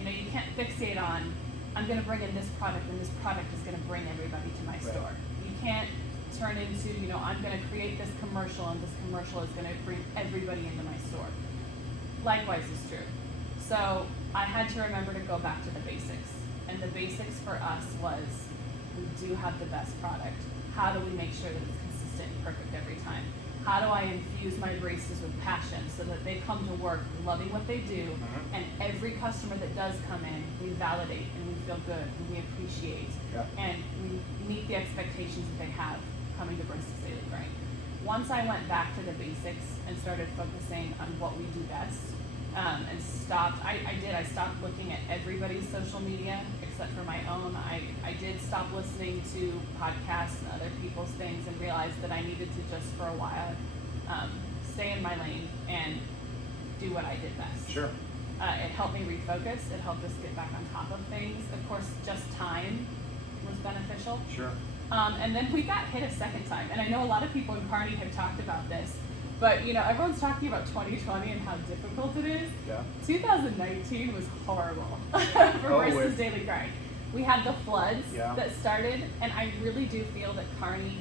You can't fixate on, I'm going to bring in this product and this product is going to bring everybody to my store. You can't turn into, I'm going to create this commercial and this commercial is going to bring everybody into my store. Likewise is true. So I had to remember to go back to the basics. And the basics for us was, we do have the best product. How do we make sure that it's consistent and perfect every time? How do I infuse my baristas with passion so that they come to work loving what they do, and every customer that does come in, we validate and we feel good and we appreciate, and we meet the expectations that they have coming to Baristas Daily Grind. Once I went back to the basics and started focusing on what we do best, and stopped, I stopped looking at everybody's social media except for my own. I did stop listening to podcasts and other people's things and realized that I needed to just for a while stay in my lane and do what I did best. It helped me refocus. It helped us get back on top of things. Of course, just time was beneficial. And then we got hit a second time. And I know a lot of people in Kearney have talked about this, but everyone's talking about 2020 and how difficult it is. 2019 was horrible for Baristas Daily Grind. We had the floods that started, and I really do feel that Kearney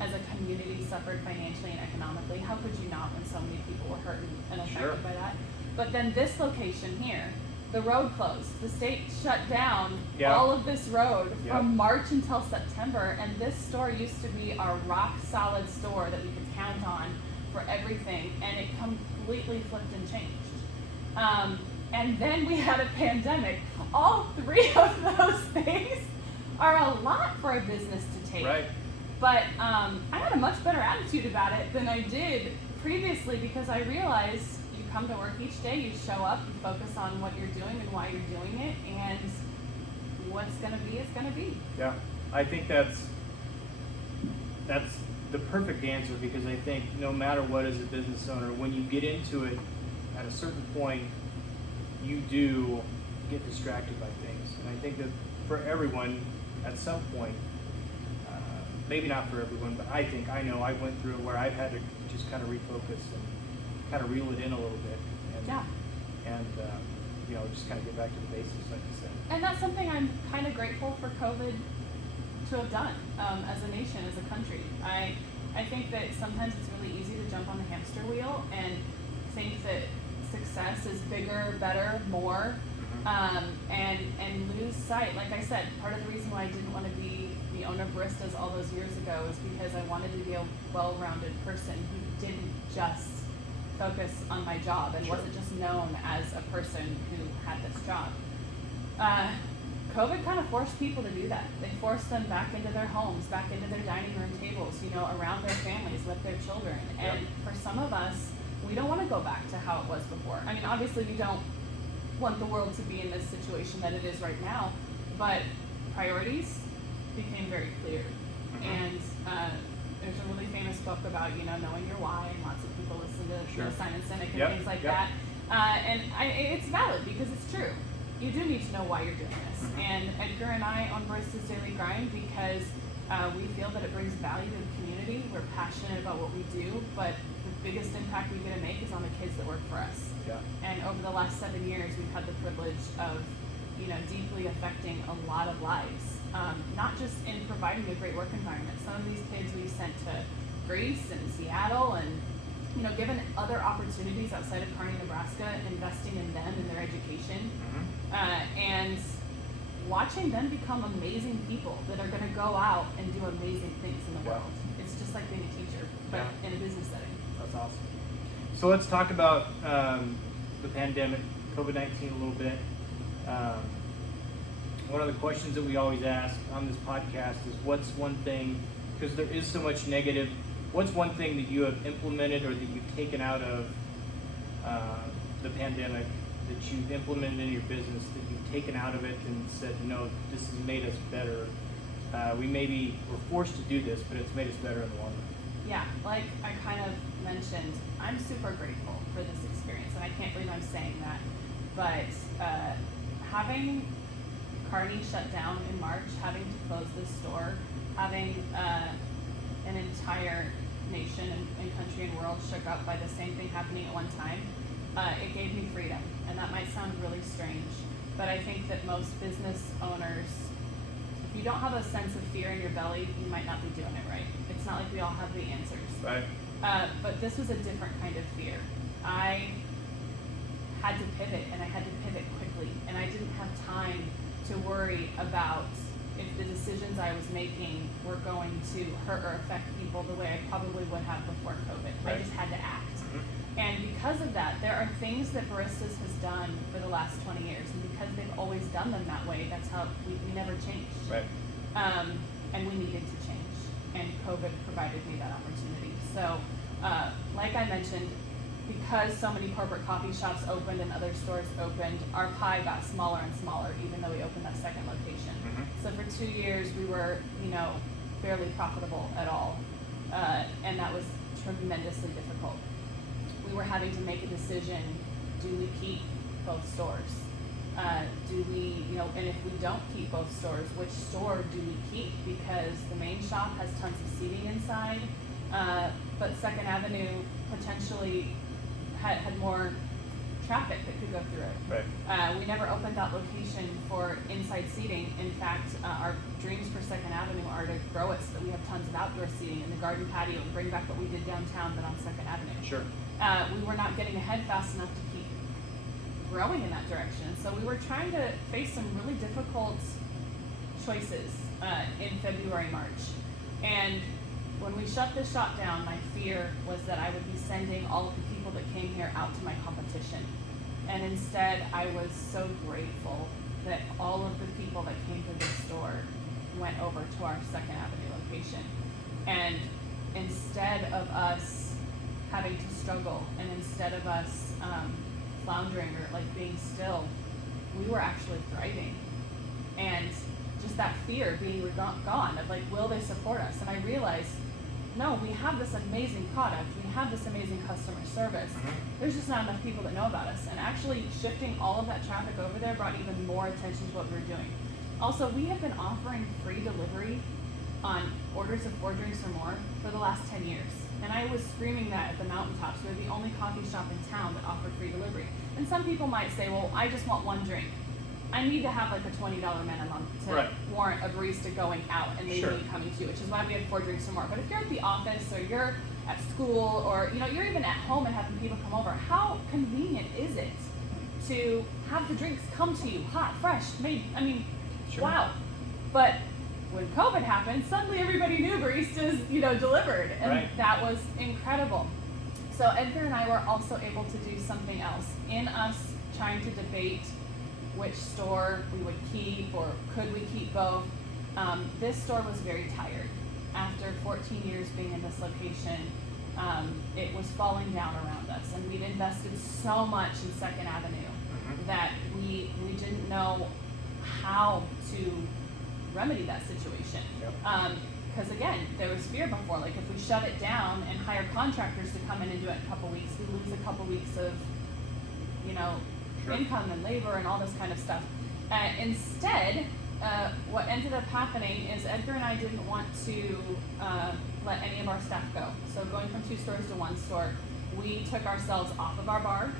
as a community suffered financially and economically. How could you not when so many people were hurt and affected by that? But then this location here, the road closed. The state shut down all of this road from March until September, and this store used to be our rock solid store that we could count on for everything, and it completely flipped and changed. And then we had a pandemic. All 3 of those things are a lot for a business to take. But I had a much better attitude about it than I did previously, because I realized you come to work each day, you show up, you focus on what you're doing and why you're doing it, and what's going to be is going to be. I think that's the perfect answer, because I think no matter what, as a business owner, when you get into it, at a certain point, you do get distracted by things. And I think that for everyone, at some point, maybe not for everyone, but I know I went through it where I've had to just kind of refocus and kind of reel it in a little bit. And just kind of get back to the basics, like you said. And that's something I'm kind of grateful for COVID to have done as a nation, as a country. I think that sometimes it's really easy to jump on the hamster wheel and think that success is bigger, better, more, and lose sight. Like I said, part of the reason why I didn't want to be the owner of Baristas all those years ago is because I wanted to be a well-rounded person who didn't just focus on my job and wasn't just known as a person who had this job. COVID kind of forced people to do that. They forced them back into their homes, back into their dining room tables, around their families with their children. And for some of us, we don't want to go back to how it was before. I mean, obviously we don't want the world to be in this situation that it is right now, but priorities became very clear. And there's a really famous book about, knowing your why, and lots of people listen to Simon Sinek and things like that. And it's valid because it's true. You do need to know why you're doing this. And Edgar and I own Baristas Daily Grind because we feel that it brings value to the community. We're passionate about what we do, but the biggest impact we get to make is on the kids that work for us. And over the last 7 years, we've had the privilege of, deeply affecting a lot of lives. Not just in providing a great work environment. Some of these kids we sent to Greece and Seattle and, given other opportunities outside of Kearney, Nebraska, investing in them and their education, and watching them become amazing people that are going to go out and do amazing things in the world. It's just like being a teacher, but in a business setting. That's awesome. So let's talk about the pandemic, COVID-19 a little bit. One of the questions that we always ask on this podcast is what's one thing, because there is so much negative, what's one thing that you have implemented or that you've taken out of the pandemic, that you've implemented in your business, that you've taken out of it and said, this has made us better. We're forced to do this, but it's made us better in the long run. Yeah, like I kind of mentioned, I'm super grateful for this experience, and I can't believe I'm saying that. But having Kearney shut down in March, having to close this store, having an entire nation and country and world shook up by the same thing happening at one time, it gave me freedom. And that might sound really strange, but I think that most business owners, if you don't have a sense of fear in your belly, you might not be doing it right. It's not like we all have the answers. Right. But this was a different kind of fear. I had to pivot, and I had to pivot quickly, and I didn't have time to worry about if the decisions I was making were going to hurt or affect people the way I probably would have before COVID. Right. I just had to act. And because of that, there are things that Baristas has done for the last 20 years, and because they've always done them that way, that's how we never changed. Right. And we needed to change, and COVID provided me that opportunity. So, like I mentioned, because so many corporate coffee shops opened and other stores opened, our pie got smaller and smaller, even though we opened that second location. So for 2 years, we were, barely profitable at all, and that was tremendously difficult. We were having to make a decision: do we keep both stores? Do we, and if we don't keep both stores, which store do we keep? Because the main shop has tons of seating inside, but Second Avenue potentially had more traffic that could go through it. Right. We never opened that location for inside seating. In fact, our dreams for Second Avenue are to grow it so that we have tons of outdoor seating in the garden patio and bring back what we did downtown, but on Second Avenue. Sure. We were not getting ahead fast enough to keep growing in that direction. So we were trying to face some really difficult choices in February, March. And when we shut this shop down, my fear was that I would be sending all of the people that came here out to my competition. And instead, I was so grateful that all of the people that came to this store went over to our Second Avenue location. And instead of us having to struggle, and instead of us floundering or like being still, we were actually thriving. And just that fear being gone of like, will they support us? And I realized, no, we have this amazing product, we have this amazing customer service. There's just not enough people that know about us. And actually shifting all of that traffic over there brought even more attention to what we were doing. Also, we have been offering free delivery on orders of 4 drinks or more for the last 10 years. And I was screaming that at the mountaintops. We're the only coffee shop in town that offered free delivery. And some people might say, well, I just want 1 drink. I need to have like a $20 minimum to warrant a barista going out and maybe coming to you, which is why we have 4 drinks or more. But if you're at the office or you're at school or you're even at home and having people come over, how convenient is it to have the drinks come to you hot, fresh, made? I mean, wow. But when COVID happened, suddenly everybody knew baristas, delivered, and that was incredible. So Edgar and I were also able to do something else. In us trying to debate which store we would keep or could we keep both, this store was very tired. After 14 years being in this location, it was falling down around us, and we'd invested so much in 2nd Avenue that we didn't know how to remedy that situation. Because again, there was fear before, like if we shut it down and hire contractors to come in and do it in a couple weeks, we lose a couple weeks of income and labor and all this kind of stuff. Instead, what ended up happening is Edgar and I didn't want to let any of our staff go. So going from 2 stores to 1 store, we took ourselves off of our bar,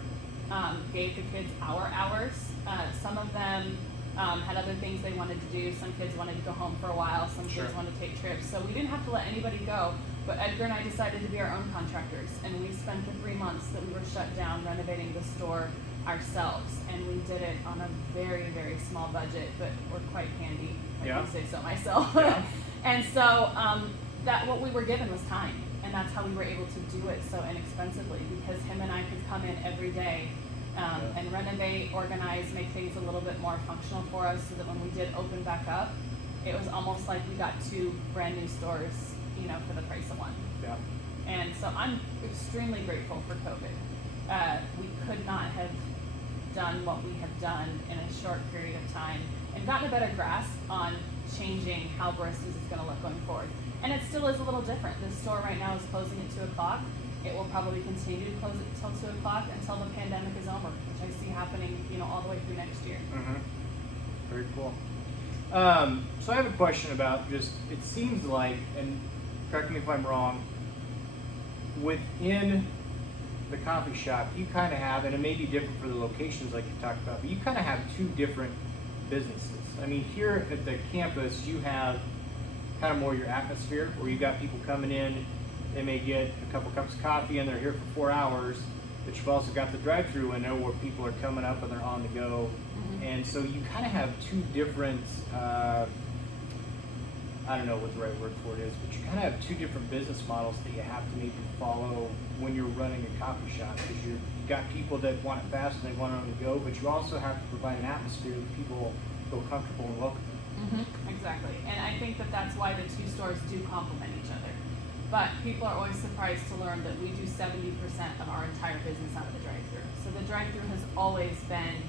gave the kids our hours. Some of them had other things they wanted to do. Some kids wanted to go home for a while. Some kids wanted to take trips. So we didn't have to let anybody go. But Edgar and I decided to be our own contractors. And we spent the 3 months that we were shut down renovating the store ourselves. And we did it on a very, very small budget, but we're quite handy, if I say so myself. And so that what we were given was time. And that's how we were able to do it so inexpensively, because him and I could come in every day and renovate, organize, make things a little bit more functional for us, so that when we did open back up, it was almost like we got 2 brand new stores, for the price of 1. And so I'm extremely grateful for COVID. We could not have done what we have done in a short period of time and gotten a better grasp on changing how Baristas is going to look going forward. And it still is a little different. This store right now is closing at 2 o'clock. It will probably continue to close until 2 o'clock until the pandemic is over, which I see happening, all the way through next year. Very cool. So I have a question about just, it seems like, and correct me if I'm wrong, within the coffee shop, you kind of have, and it may be different for the locations like you talked about, but you kind of have 2 different businesses. I mean, here at the campus, you have kind of more your atmosphere, where you got people coming in, they may get a couple cups of coffee and they're here for 4 hours, but you've also got the drive-through window where people are coming up and they're on the go. And so you kind of have 2 different, I don't know what the right word for it is, but you kind of have 2 different business models that you have to maybe follow when you're running a coffee shop, because you've got people that want it fast and they want it on the go, but you also have to provide an atmosphere that people feel comfortable and welcome. Exactly. And I think that that's why the 2 stores do complement each other. But people are always surprised to learn that we do 70% of our entire business out of the drive-thru. So the drive-thru has always been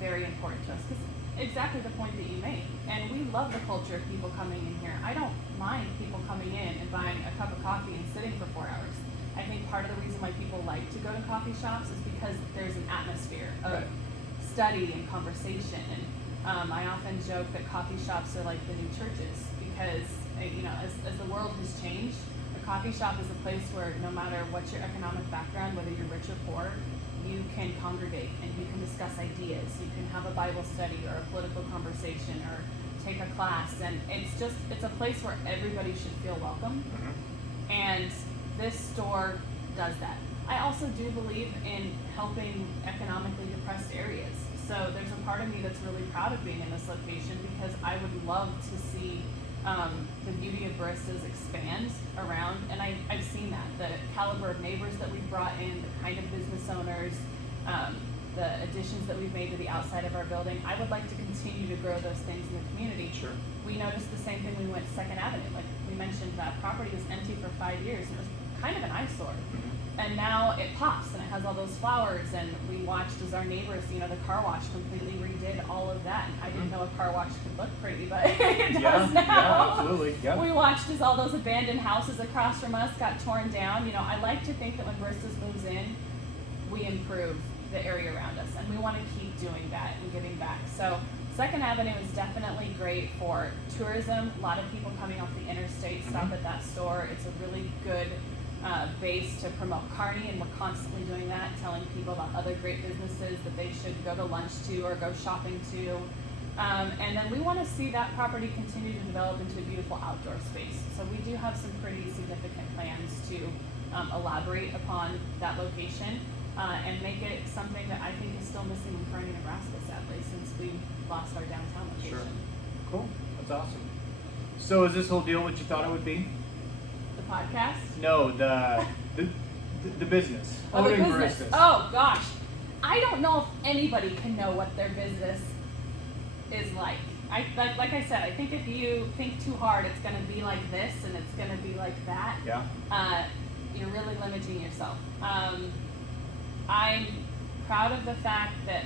very important to us, because exactly the point that you made. And we love the culture of people coming in here. I don't mind people coming in and buying a cup of coffee and sitting for 4 hours. I think part of the reason why people like to go to coffee shops is because there's an atmosphere of study and conversation. And I often joke that coffee shops are like the new churches, because as the world has changed, a coffee shop is a place where no matter what your economic background, whether you're rich or poor, you can congregate and you can discuss ideas. You can have a Bible study or a political conversation or take a class, and it's a place where everybody should feel welcome. And this store does that. I also do believe in helping economically depressed areas. So there's a part of me that's really proud of being in this location, because I would love to see the beauty of Baristas expand around, and I've seen that. The caliber of neighbors that we've brought in, the kind of business owners, the additions that we've made to the outside of our building. I would like to continue to grow those things in the community. We noticed the same thing when we went to 2nd Avenue. Like we mentioned, that property was empty for 5 years. It was kind of an eyesore. And now it pops and it has all those flowers, and we watched as our neighbors, the car wash completely redid all of that. And I didn't know a car wash could look pretty, but it does now. Yeah, absolutely. Yeah. We watched as all those abandoned houses across from us got torn down. I like to think that when Baristas moves in, we improve the area around us, and we want to keep doing that and giving back. So 2nd Avenue is definitely great for tourism. A lot of people coming off the interstate stop at that store. It's a really good base to promote Kearney, and we're constantly doing that, telling people about other great businesses that they should go to lunch to or go shopping to. And then we want to see that property continue to develop into a beautiful outdoor space. So we do have some pretty significant plans to elaborate upon that location and make it something that I think is still missing in Kearney, Nebraska, sadly, since we lost our downtown location. Sure. Cool. That's awesome. So is this whole deal what you thought it would be? The podcast? No, the business. Oh, the Owning business. Baristas. Oh gosh, I don't know if anybody can know what their business is like. Like I said, I think if you think too hard, it's going to be like this and it's going to be like that. Yeah. You're really limiting yourself. I'm proud of the fact that,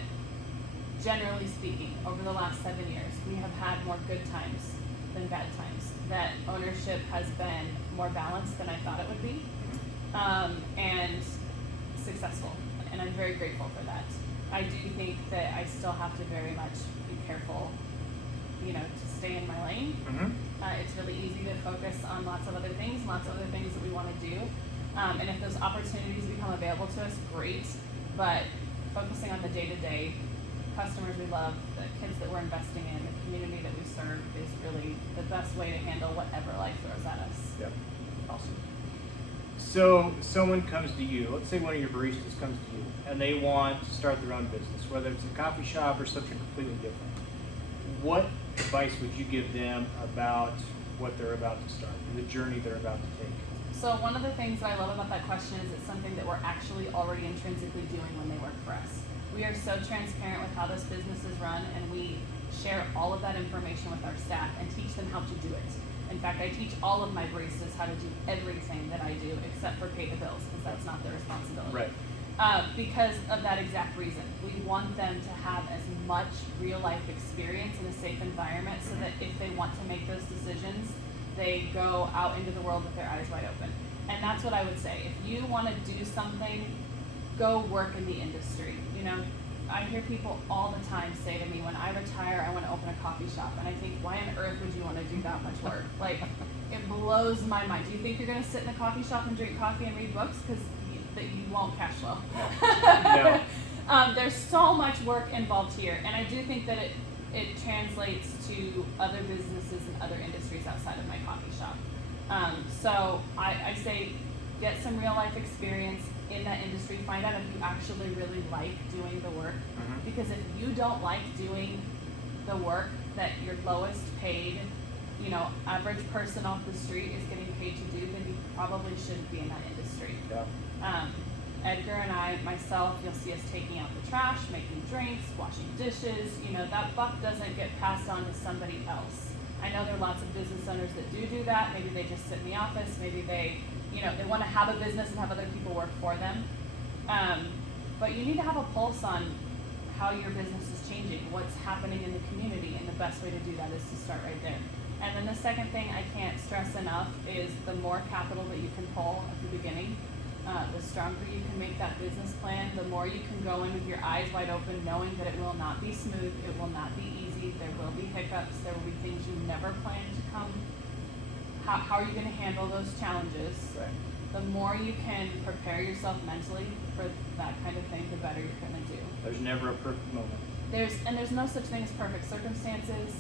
generally speaking, over the last 7 years, we have had more good times than bad times. That ownership has been more balanced than I thought it would be, and successful, and I'm very grateful for that. I do think that I still have to very much be careful, to stay in my lane. Mm-hmm. It's really easy to focus on lots of other things that we want to do, and if those opportunities become available to us, great, but focusing on the day-to-day customers we love, the kids that we're investing in, the community that we serve is really the best way to handle whatever life throws at us. Yep. Awesome. So someone comes to you, let's say one of your baristas comes to you, and they want to start their own business, whether it's a coffee shop or something completely different. What advice would you give them about what they're about to start, the journey they're about to take? So one of the things that I love about that question is it's something that we're actually already intrinsically doing when they work for us. We are so transparent with how this business is run, and we share all of that information with our staff and teach them how to do it. In fact, I teach all of my baristas how to do everything that I do except for pay the bills, because that's not their responsibility. Right. Because of that exact reason. We want them to have as much real life experience in a safe environment so that if they want to make those decisions, they go out into the world with their eyes wide open. And that's what I would say. If you want to do something, go work in the industry. I hear people all the time say to me, when I retire, I want to open a coffee shop. And I think, why on earth would you want to do that much work? Like, it blows my mind. Do you think you're going to sit in a coffee shop and drink coffee and read books? Because you won't cash flow. No. There's so much work involved here. And I do think that it translates to other businesses and other industries outside of my coffee shop. So I say, get some real life experience in that industry. Find out if you actually really like doing the work. Mm-hmm. Because if you don't like doing the work that your lowest paid, average person off the street is getting paid to do, then you probably shouldn't be in that industry. Yeah. Edgar and I, myself, you'll see us taking out the trash, making drinks, washing dishes. That buck doesn't get passed on to somebody else. I know there are lots of business owners that do that. Maybe they just sit in the office. Maybe they want to have a business and have other people work for them. But you need to have a pulse on how your business is changing, what's happening in the community, and the best way to do that is to start right there. And then the second thing I can't stress enough is the more capital that you can pull at the beginning, the stronger you can make that business plan, the more you can go in with your eyes wide open, knowing that it will not be smooth, it will not be easy, there will be hiccups, there will be things you never planned to come. How are you going to handle those challenges? Right. The more you can prepare yourself mentally for that kind of thing, the better you're going to do. There's never a perfect moment. There's no such thing as perfect circumstances.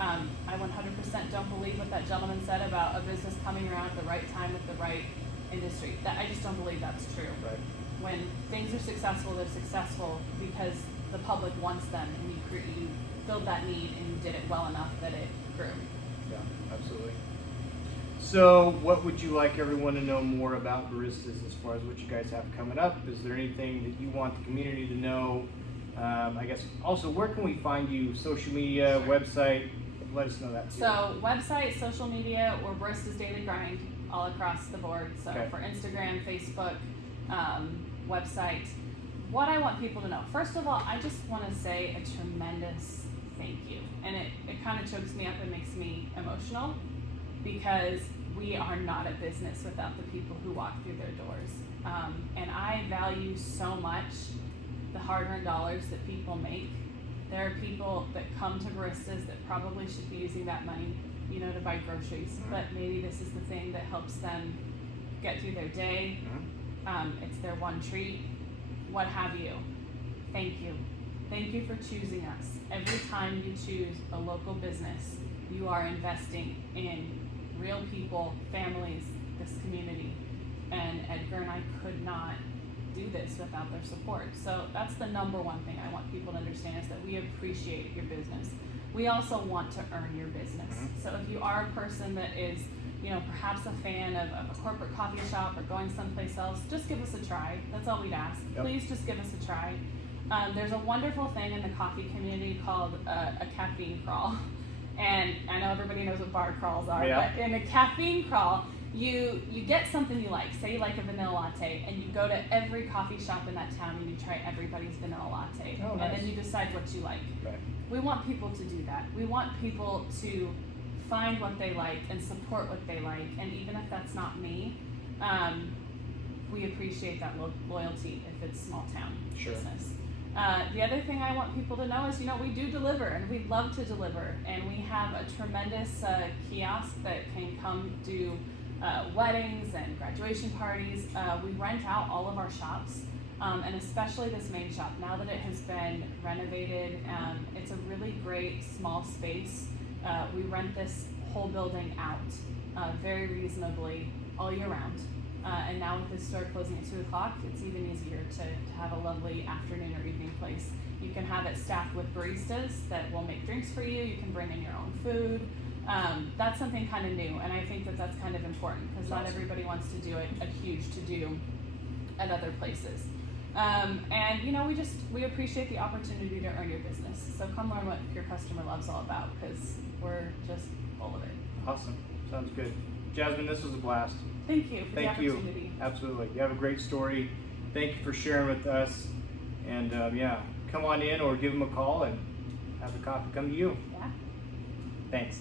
I 100% don't believe what that gentleman said about a business coming around at the right time with the right industry. I just don't believe that's true. Right. When things are successful, they're successful because the public wants them, and you filled that need and you did it well enough that it grew. Yeah, absolutely. So what would you like everyone to know more about Baristas as far as what you guys have coming up? Is there anything that you want the community to know? I guess also, where can we find you? Social media, website? Let us know that too. So website, social media, or Baristas Daily Grind all across the board. So Okay. for Instagram, Facebook, website. What I want people to know. First of all, I just want to say a tremendous thank you. And it kind of chokes me up and makes me emotional, because we are not a business without the people who walk through their doors. And I value so much the hard-earned dollars that people make. There are people that come to Baristas that probably should be using that money, to buy groceries, but maybe this is the thing that helps them get through their day. It's their one treat, what have you. Thank you. Thank you for choosing us. Every time you choose a local business, you are investing in real people, families, this community. And Edgar and I could not do this without their support. So that's the number one thing I want people to understand, is that we appreciate your business. We also want to earn your business. So if you are a person that is, perhaps a fan of a corporate coffee shop or going someplace else, just give us a try. That's all we'd ask. Yep. Please just give us a try. There's a wonderful thing in the coffee community called a caffeine crawl. And I know everybody knows what bar crawls are, but in a caffeine crawl, you get something you like. Say you like a vanilla latte, and you go to every coffee shop in that town and you try everybody's vanilla latte. Oh, nice. And then you decide what you like. Right. We want people to do that. We want people to find what they like and support what they like. And even if that's not me, we appreciate that loyalty if it's small town business. The other thing I want people to know is, we do deliver, and we love to deliver. And we have a tremendous kiosk that can come do weddings and graduation parties. We rent out all of our shops, and especially this main shop. Now that it has been renovated, it's a really great small space. We rent this whole building out very reasonably all year round. And now with this store closing at 2 o'clock, it's even easier to have a lovely afternoon or evening place. You can have it staffed with baristas that will make drinks for you. You can bring in your own food. That's something kind of new, and I think that that's kind of important, because not everybody wants to do it a huge to-do at other places. And we appreciate the opportunity to earn your business. So come learn what your customer love's all about, because we're just full of it. Awesome. Sounds good. Jasmin, this was a blast. Thank you for the Thank you. opportunity. Absolutely. You have a great story. Thank you for sharing with us. And come on in or give them a call and have the coffee come to you. Yeah. Thanks.